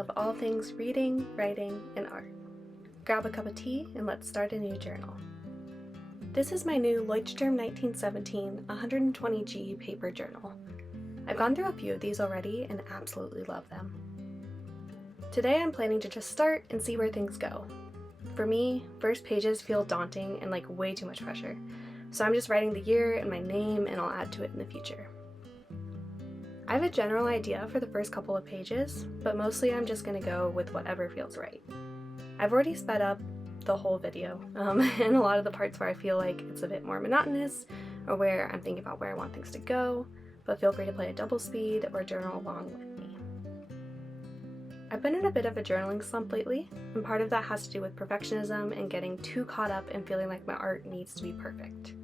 love all things reading, writing, and art. Grab a cup of tea and let's start a new journal. This is my new Leuchtturm 1917 120G paper journal. I've gone through a few of these already and absolutely love them. Today I'm planning to just start and see where things go. For me, first pages feel daunting and like way too much pressure, so I'm just writing the year and my name and I'll add to it in the future. I have a general idea for the first couple of pages, but mostly I'm just going to go with whatever feels right. I've already sped up the whole video, and a lot of the parts where I feel like it's a bit more monotonous or where I'm thinking about where I want things to go, but feel free to play at double speed or journal along with me. I've been in a bit of a journaling slump lately, and part of that has to do with perfectionism and getting too caught up and feeling like my art needs to be perfect.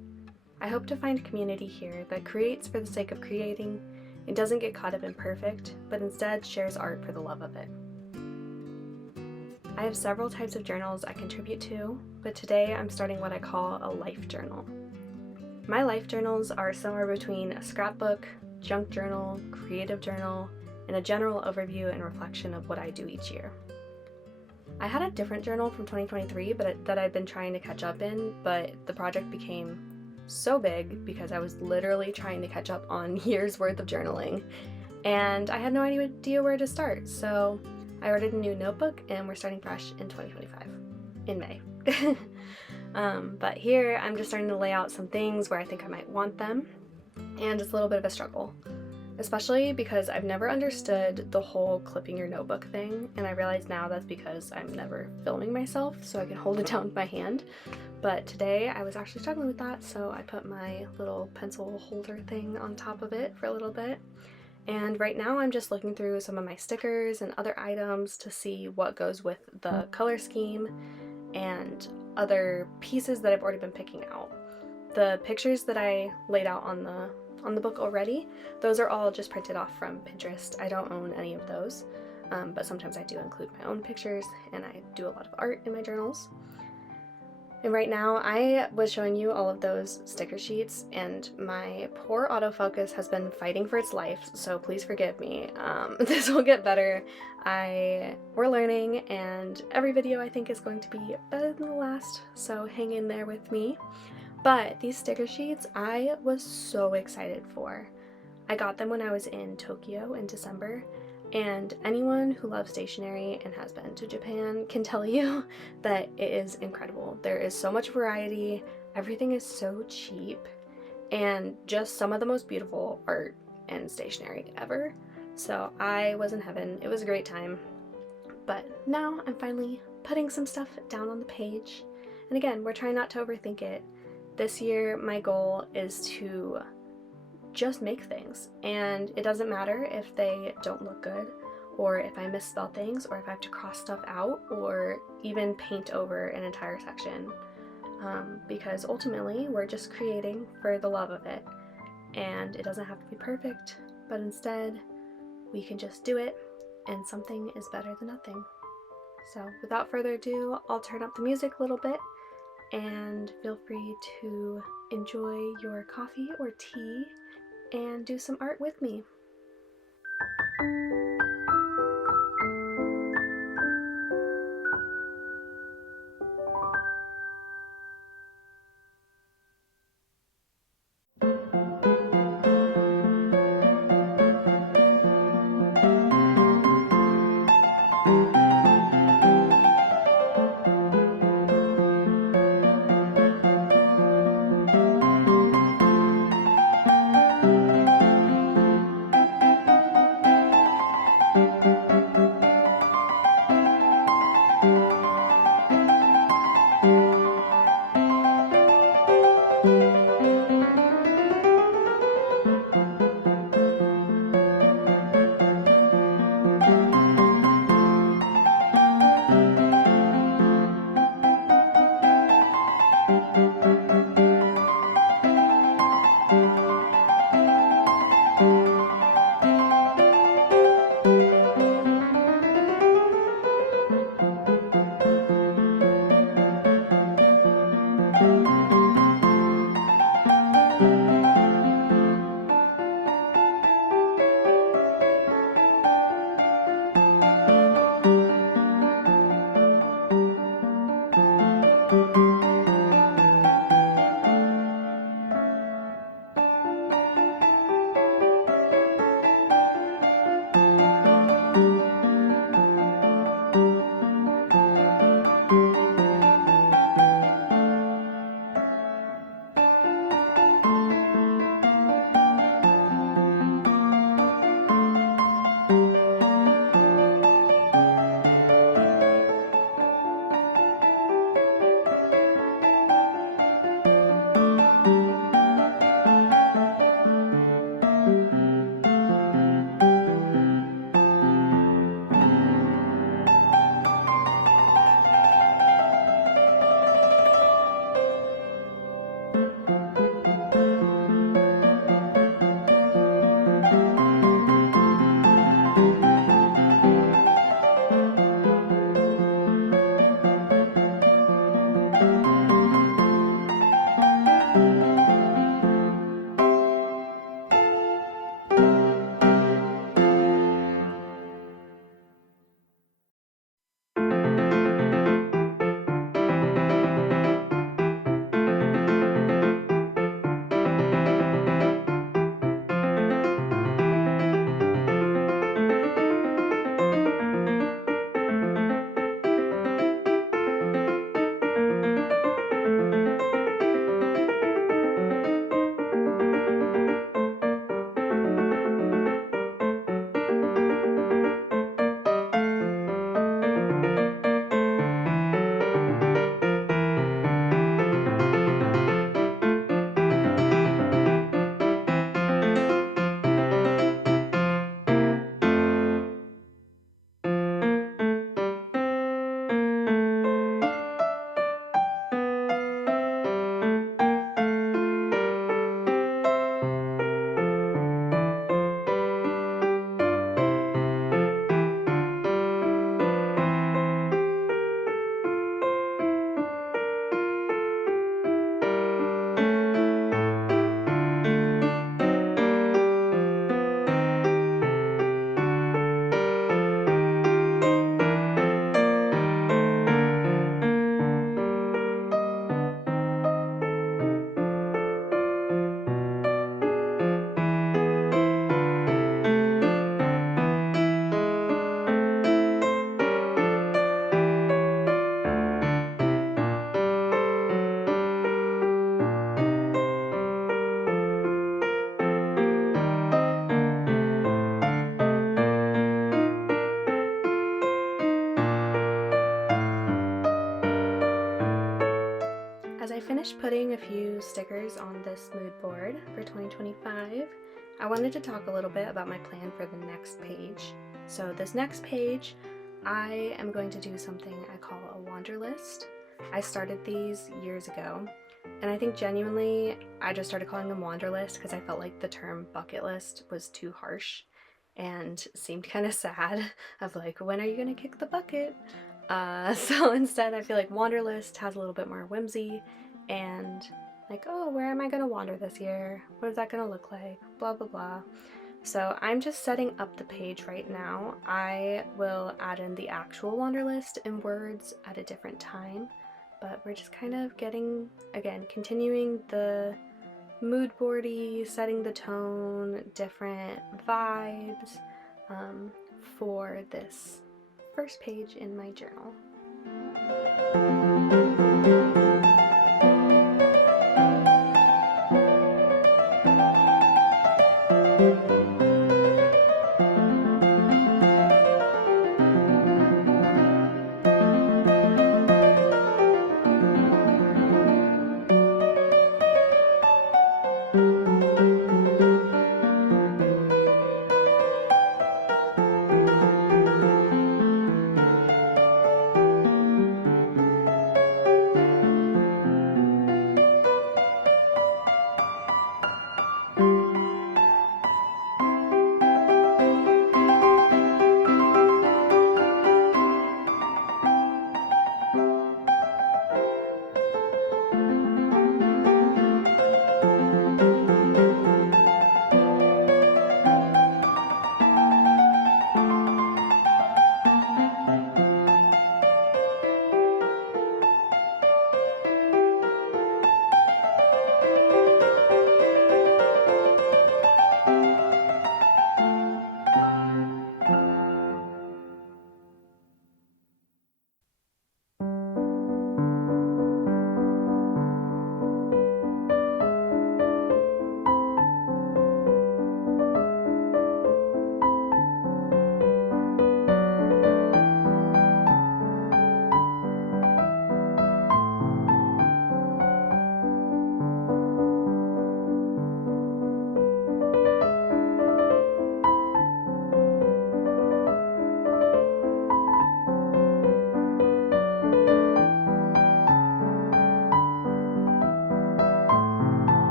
I hope to find a community here that creates for the sake of creating. It doesn't get caught up in perfect, but instead shares art for the love of it. I have several types of journals I contribute to, but today I'm starting what I call a life journal. My life journals are somewhere between a scrapbook, junk journal, creative journal, and a general overview and reflection of what I do each year. I had a different journal from 2023 that I'd been trying to catch up in, but the project became so big because I was literally trying to catch up on years worth of journaling, and I had no idea where to start, so I ordered a new notebook and we're starting fresh in 2025, in May. But here I'm just starting to lay out some things where I think I might want them, and it's a little bit of a struggle, especially because I've never understood the whole clipping your notebook thing, and I realize now that's because I'm never filming myself so I can hold it down with my hand. But today I was actually struggling with that, so I put my little pencil holder thing on top of it for a little bit. And right now I'm just looking through some of my stickers and other items to see what goes with the color scheme and other pieces that I've already been picking out. The pictures that I laid out on the book already, those are all just printed off from Pinterest. I don't own any of those, but sometimes I do include my own pictures, and I do a lot of art in my journals. And right now I was showing you all of those sticker sheets, and my poor autofocus has been fighting for its life, so please forgive me. This will get better. We're learning, and every video I think is going to be better than the last, so hang in there with me. But these sticker sheets I was so excited for. I got them when I was in Tokyo in December, and anyone who loves stationery and has been to Japan can tell you that it is incredible. There is so much variety, everything is so cheap, and just some of the most beautiful art and stationery ever. So I was in heaven. It was a great time. But now I'm finally putting some stuff down on the page. And again, we're trying not to overthink it. This year my goal is to just make things, and it doesn't matter if they don't look good, or if I misspell things, or if I have to cross stuff out, or even paint over an entire section, because ultimately we're just creating for the love of it, and it doesn't have to be perfect, but instead we can just do it, and something is better than nothing. So without further ado, I'll turn up the music a little bit, and feel free to enjoy your coffee or tea and do some art with me. do stickers on this mood board for 2025, I wanted to talk a little bit about my plan for the next page. So this next page, I am going to do something I call a wander list. I started these years ago, and I think genuinely I just started calling them wander list because I felt like the term bucket list was too harsh and seemed kind of sad of like, when are you gonna kick the bucket? So instead I feel like wander list has a little bit more whimsy and like, oh, where am I gonna wander this year? What is that gonna look like? Blah blah blah. So I'm just setting up the page right now. I will add in the actual wander list in words at a different time, but we're just kind of getting, again, continuing the mood boardy, setting the tone, different vibes for this first page in my journal.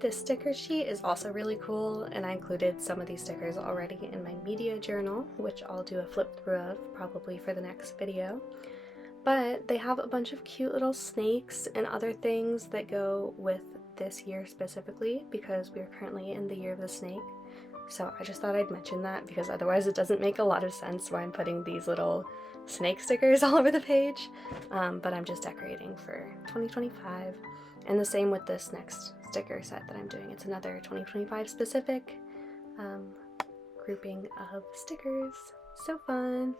This sticker sheet is also really cool, and I included some of these stickers already in my media journal, which I'll do a flip through of probably for the next video. But they have a bunch of cute little snakes and other things that go with this year specifically, because we are currently in the year of the snake. So I just thought I'd mention that because otherwise it doesn't make a lot of sense why I'm putting these little snake stickers all over the page. But I'm just decorating for 2025. And the same with this next sticker set that I'm doing. It's another 2025 specific grouping of stickers. So fun!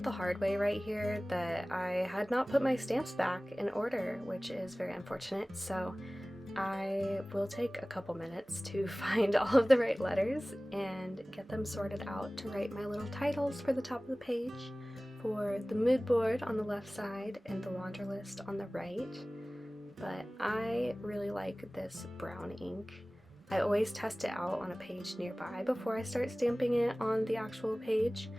The hard way right here that I had not put my stamps back in order, which is very unfortunate, so I will take a couple minutes to find all of the right letters and get them sorted out to write my little titles for the top of the page for the mood board on the left side and the wander list on the right. But I really like this brown ink. I always test it out on a page nearby before I start stamping it on the actual page.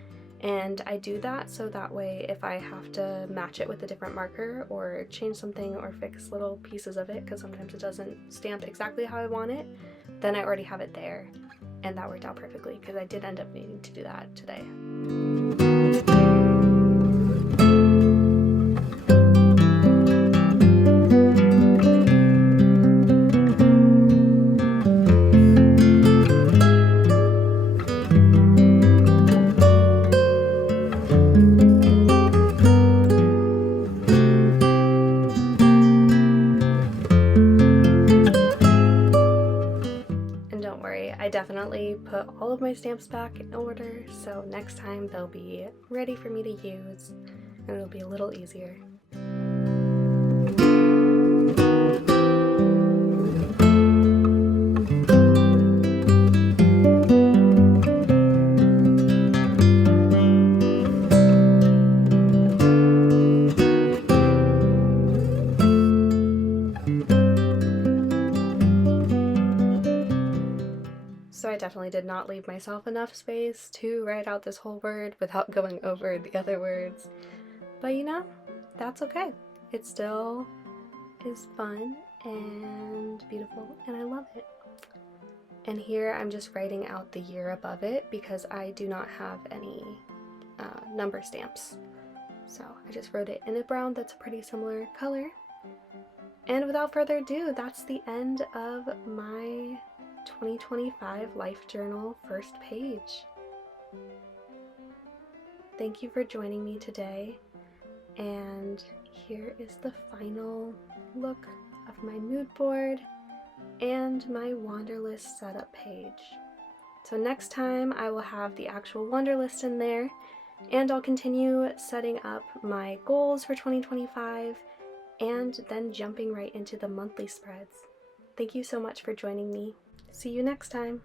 And I do that so that way if I have to match it with a different marker or change something or fix little pieces of it, because sometimes it doesn't stamp exactly how I want it, then I already have it there. And that worked out perfectly because I did end up needing to do that today. Don't worry, I definitely put all of my stamps back in order, so next time they'll be ready for me to use and it'll be a little easier. So I definitely did not leave myself enough space to write out this whole word without going over the other words. But you know, that's okay. It still is fun and beautiful and I love it. And here I'm just writing out the year above it because I do not have any number stamps. So I just wrote it in a brown that's a pretty similar color. And without further ado, that's the end of my 2025 Life Journal first page. Thank you for joining me today, and here is the final look of my mood board and my Wanderlist setup page. So next time I will have the actual Wanderlist in there, and I'll continue setting up my goals for 2025 and then jumping right into the monthly spreads. Thank you so much for joining me. See you next time.